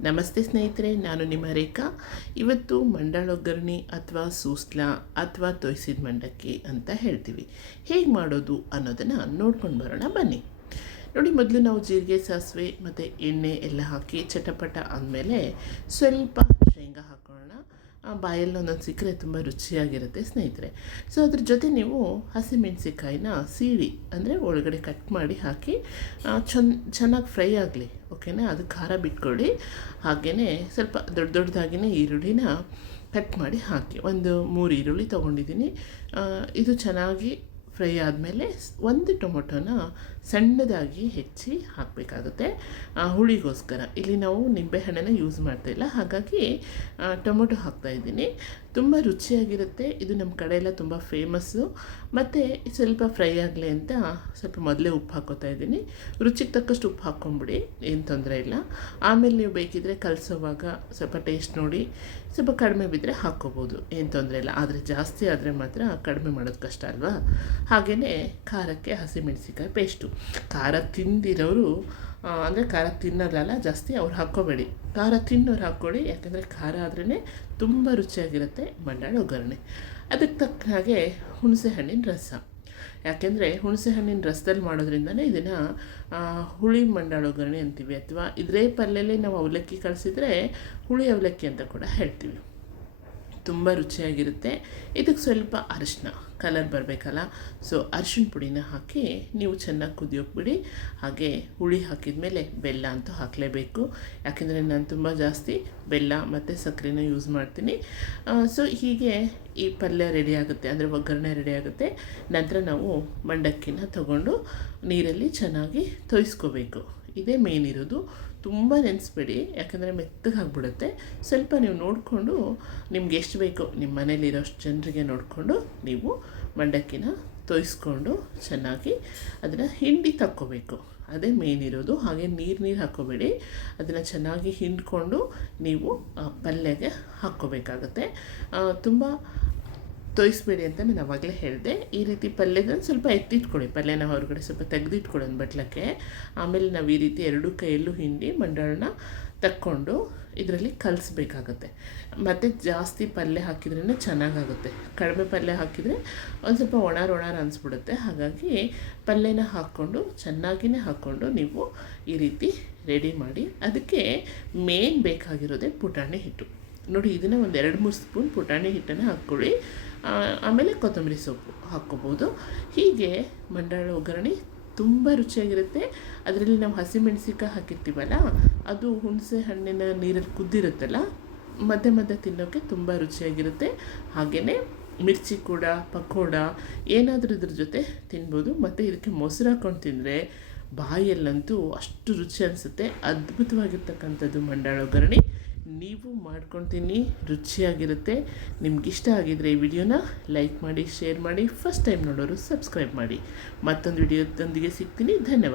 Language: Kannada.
ನಮಸ್ತೆ ಸ್ನೇಹಿತರೆ, ನಾನು ನಿಮ್ಮ ರೇಖಾ. ಇವತ್ತು ಮಂಡಾಳ ಅಥವಾ ಸೂಸ್ಲಾ ಅಥವಾ ತೊಯ್ಸಿದ ಮಂಡಕ್ಕಿ ಅಂತ ಹೇಳ್ತೀವಿ. ಹೇಗೆ ಮಾಡೋದು ಅನ್ನೋದನ್ನು ನೋಡ್ಕೊಂಡು ಬರೋಣ ಬನ್ನಿ. ನೋಡಿ, ಮೊದಲು ನಾವು ಜೀರಿಗೆ, ಸಾಸಿವೆ ಮತ್ತು ಎಣ್ಣೆ ಎಲ್ಲ ಹಾಕಿ ಚಟಪಟ ಆದಮೇಲೆ ಸ್ವಲ್ಪ ಶೇಂಗಾ ಹಾಕೋಣ. ಬಾಯಲ್ಲಿ ಒಂದೊಂದು ಸಿಕ್ಕರೆ ತುಂಬ ರುಚಿಯಾಗಿರುತ್ತೆ ಸ್ನೇಹಿತರೆ. ಸೊ ಅದ್ರ ಜೊತೆ ನೀವು ಹಸಿಮೆಣಸಿಕಾಯಿನ ಸೀಳಿ, ಅಂದರೆ ಒಳಗಡೆ ಕಟ್ ಮಾಡಿ ಹಾಕಿ ಚೆನ್ನ ಚೆನ್ನಾಗಿ ಫ್ರೈ ಆಗಲಿ ಓಕೆನಾ ಅದು ಖಾರ ಬಿಟ್ಕೊಳ್ಳಿ. ಹಾಗೆಯೇ ಸ್ವಲ್ಪ ದೊಡ್ಡ ದೊಡ್ಡದಾಗಿನೇ ಈರುಳ್ಳಿನ ಕಟ್ ಮಾಡಿ ಹಾಕಿ, ಒಂದು ಮೂರು ಈರುಳ್ಳಿ ತೊಗೊಂಡಿದ್ದೀನಿ. ಇದು ಚೆನ್ನಾಗಿ ಫ್ರೈ ಆದಮೇಲೆ ಒಂದು ಟೊಮೊಟೊನ ಸಣ್ಣದಾಗಿ ಹೆಚ್ಚಿ ಹಾಕಬೇಕಾಗುತ್ತೆ. ಹುಳಿಗೋಸ್ಕರ. ಇಲ್ಲಿ ನಾವು ನಿಂಬೆಹಣ್ಣನ್ನು ಯೂಸ್ ಮಾಡ್ತಾಯಿಲ್ಲ ಹಾಗಾಗಿ ಟೊಮೊಟೊ ಹಾಕ್ತಾಯಿದ್ದೀನಿ ತುಂಬ ರುಚಿಯಾಗಿರುತ್ತೆ. ಇದು ನಮ್ಮ ಕಡೆಯೆಲ್ಲ ತುಂಬ ಫೇಮಸ್ಸು ಮತ್ತು ಸ್ವಲ್ಪ ಫ್ರೈ ಆಗಲಿ ಅಂತ ಸ್ವಲ್ಪ ಮೊದಲೇ ಉಪ್ಪು ಹಾಕೋತಾ ಇದ್ದೀನಿ. ರುಚಿಗೆ ತಕ್ಕಷ್ಟು ಉಪ್ಪು ಹಾಕ್ಕೊಂಬಿಡಿ, ಏನು ತೊಂದರೆ ಇಲ್ಲ. ಆಮೇಲೆ ನೀವು ಬೇಕಿದ್ದರೆ ಕಲಸೋವಾಗ ಸ್ವಲ್ಪ ಟೇಸ್ಟ್ ನೋಡಿ, ಸ್ವಲ್ಪ ಕಡಿಮೆ ಬಿದ್ದರೆ ಹಾಕ್ಕೋಬೋದು, ಏನು ತೊಂದರೆ ಇಲ್ಲ. ಆದರೆ ಜಾಸ್ತಿ ಆದರೆ ಮಾತ್ರ ಕಡಿಮೆ ಮಾಡೋದು ಕಷ್ಟ ಅಲ್ವಾ? ಹಾಗೆಯೇ ಖಾರಕ್ಕೆ ಹಸಿಮೆಣಸಿಕಾಯಿ ಪೇಸ್ಟು ಖಾರ ತಿಂದಿರೋರು ಅಂದರೆ ಖಾರ ತಿನ್ನೋರಲ್ಲ ಜಾಸ್ತಿ ಅವ್ರು ಹಾಕ್ಕೋಬೇಡಿ. ಖಾರ ತಿನ್ನೋರು ಹಾಕ್ಕೊಳ್ಳಿ ಯಾಕಂದರೆ ಖಾರ ಆದ್ರೇ ತುಂಬ ರುಚಿಯಾಗಿರುತ್ತೆ ಮಂಡಾಳು ಒಗ್ಗರಣೆ. ಅದಕ್ಕೆ ತಕ್ಕ ಹಾಗೆ ಹುಣಸೆ ಹಣ್ಣಿನ ರಸ. ಯಾಕೆಂದರೆ ಹುಣಸೆ ಹಣ್ಣಿನ ರಸದಲ್ಲಿ ಮಾಡೋದ್ರಿಂದನೇ ಇದನ್ನು ಹುಳಿ ಮಂಡಾಳು ಒಗ್ಗರಣೆ ಅಂತೀವಿ ಅಥವಾ ಇದ್ರೇ ಪಲ್ಯಲ್ಲೇ ನಾವು ಅವಲಕ್ಕಿ ಕಳಿಸಿದರೆ ಹುಳಿ ಅವಲಕ್ಕಿ ಅಂತ ಕೂಡ ಹೇಳ್ತೀವಿ. ತುಂಬ ರುಚಿಯಾಗಿರುತ್ತೆ. ಇದಕ್ಕೆ ಸ್ವಲ್ಪ ಅರಿಶಿನ. ಕಲರ್ ಬರಬೇಕಲ್ಲ? ಸೊ ಅರ್ಶಿನ ಪುಡಿನ ಹಾಕಿ ನೀವು ಚೆನ್ನಾಗಿ ಕುದಿಯೋಕೆ ಬಿಡಿ ಹಾಗೆ ಹುಳಿ ಹಾಕಿದ ಮೇಲೆ ಬೆಲ್ಲ ಅಂತೂ ಹಾಕಲೇಬೇಕು. ಯಾಕೆಂದರೆ ನಾನು ತುಂಬ ಜಾಸ್ತಿ ಬೆಲ್ಲ ಮತ್ತು ಸಕ್ಕರೆನ ಯೂಸ್ ಮಾಡ್ತೀನಿ. ಸೊ ಹೀಗೆ ಈ ಪಲ್ಯ ರೆಡಿ ಆಗುತ್ತೆ, ಅಂದರೆ ಒಗ್ಗರಣೆ ರೆಡಿ ಆಗುತ್ತೆ. ನಂತರ ನಾವು ಮಂಡಕ್ಕಿನ ತಗೊಂಡು ನೀರಲ್ಲಿ ಚೆನ್ನಾಗಿ ತೊಯ್ಸ್ಕೋಬೇಕು. ಇದೇ ಮೇನ್ ಇರೋದು. ತುಂಬ ನೆನೆಸ್ಬೇಡಿ, ಯಾಕಂದರೆ ಮೆತ್ತಗೆ ಆಗಿಬಿಡುತ್ತೆ. ಸ್ವಲ್ಪ ನೀವು ನೋಡಿಕೊಂಡು ನಿಮ್ಗೆ ಎಷ್ಟು ಬೇಕು ನಿಮ್ಮ ಮನೇಲಿರೋಷ್ಟು ಜನರಿಗೆ ನೋಡಿಕೊಂಡು ನೀವು ಮಂಡಕ್ಕಿನ ತೋಯಿಸ್ಕೊಂಡು ಚೆನ್ನಾಗಿ ಅದನ್ನು ಹಿಂಡಿ ತಕ್ಕೋಬೇಕು. ಅದೇ ಮೇನ್ ಇರೋದು. ಹಾಗೆ ನೀರು ನೀರು ಹಾಕ್ಕೋಬೇಡಿ. ಅದನ್ನು ಚೆನ್ನಾಗಿ ಹಿಂಡ್ಕೊಂಡು ನೀವು ಪಲ್ಯಗೆ ಹಾಕ್ಕೋಬೇಕಾಗತ್ತೆ. ತುಂಬ ತೊಯಿಸ್ಬೇಡಿ ಅಂತ ನಾನು ಅವಾಗಲೇ ಹೇಳಿದೆ. ಈ ರೀತಿ ಪಲ್ಯದ ಸ್ವಲ್ಪ ಎತ್ತಿಟ್ಕೊಳ್ಳಿ ಪಲ್ಯನ ಹೊರಗಡೆ ಸ್ವಲ್ಪ ತೆಗೆದಿಟ್ಕೊಳ್ಳಿ ಒಂದು ಬಟ್ಲಕ್ಕೆ. ಆಮೇಲೆ ನಾವು ಈ ರೀತಿ ಎರಡು ಕೈಯಲ್ಲೂ ಹಿಂಡಿ ಮಂಡಾಳನ್ನ ತಕ್ಕೊಂಡು ಇದರಲ್ಲಿ ಕಲಿಸ್ಬೇಕಾಗತ್ತೆ. ಮತ್ತು ಜಾಸ್ತಿ ಪಲ್ಯ ಹಾಕಿದ್ರೇ ಚೆನ್ನಾಗಾಗುತ್ತೆ. ಕಡಿಮೆ ಪಲ್ಯ ಹಾಕಿದರೆ ಒಂದು ಸ್ವಲ್ಪ ಒಣಾರು ಒಣಾರು ಅನಿಸ್ಬಿಡುತ್ತೆ. ಹಾಗಾಗಿ ಪಲ್ಯನ ಹಾಕ್ಕೊಂಡು ಚೆನ್ನಾಗಿಯೇ ಹಾಕ್ಕೊಂಡು ನೀವು ಈ ರೀತಿ ರೆಡಿ ಮಾಡಿ. ಅದಕ್ಕೆ ಮೇನ್ ಬೇಕಾಗಿರೋದೇ ಪುಟಾಣಿ ಹಿಟ್ಟು. ನೋಡಿ, ಇದನ್ನು ಒಂದು ಎರಡು ಮೂರು ಸ್ಪೂನ್ ಪುಟಾಣಿ ಹಿಟ್ಟನ್ನು ಹಾಕ್ಕೊಳ್ಳಿ. ಆಮೇಲೆ ಕೊತ್ತಂಬರಿ ಸೊಪ್ಪು ಹಾಕ್ಕೋಬೋದು. ಹೀಗೆ ಮಂಡಾಳ ಒಗ್ಗರಣೆ ತುಂಬ ರುಚಿಯಾಗಿರುತ್ತೆ. ಅದರಲ್ಲಿ ನಾವು ಹಸಿಮೆಣಸಿಕಾಯಿ ಹಾಕಿರ್ತೀವಲ್ಲ, ಅದು ಹುಣಸೆ ಹಣ್ಣಿನ ನೀರಲ್ಲಿ ಕುದ್ದಿರುತ್ತಲ್ಲ, ಮಧ್ಯೆ ಮಧ್ಯೆ ತಿನ್ನೋಕ್ಕೆ ತುಂಬ ರುಚಿಯಾಗಿರುತ್ತೆ. ಹಾಗೆಯೇ ಮಿರ್ಚಿ ಕೂಡ, ಪಕೋಡ, ಏನಾದರೂ ಇದ್ರ ಜೊತೆ ತಿನ್ಬೋದು. ಮತ್ತು ಇದಕ್ಕೆ ಮೊಸರು ಹಾಕ್ಕೊಂಡು ತಿಂದರೆ ಬಾಯಲ್ಲಂತೂ ಅಷ್ಟು ರುಚಿ ಅನಿಸುತ್ತೆ. ಅದ್ಭುತವಾಗಿರ್ತಕ್ಕಂಥದ್ದು ಮಂಡಾಳ ಒಗ್ಗರಣೆ. ನೀವು ಮಾಡ್ಕೊತೀನಿ ರುಚಿಯಾಗಿರುತ್ತೆ. ನಿಮ್ಗೆ ಇಷ್ಟ ಆಗಿದ್ರೆ ಈ ವಿಡಿಯೋನ ಲೈಕ್ ಮಾಡಿ, ಶೇರ್ ಮಾಡಿ, ಫಸ್ಟ್ ಟೈಮ್ ನೋಡೋರು ಸಬ್ಸ್ಕ್ರೈಬ್ ಮಾಡಿ. ಮತ್ತೊಂದು ವಿಡಿಯೋದೊಂದಿಗೆ ಸಿಗ್ತೀನಿ. ಧನ್ಯವಾದ.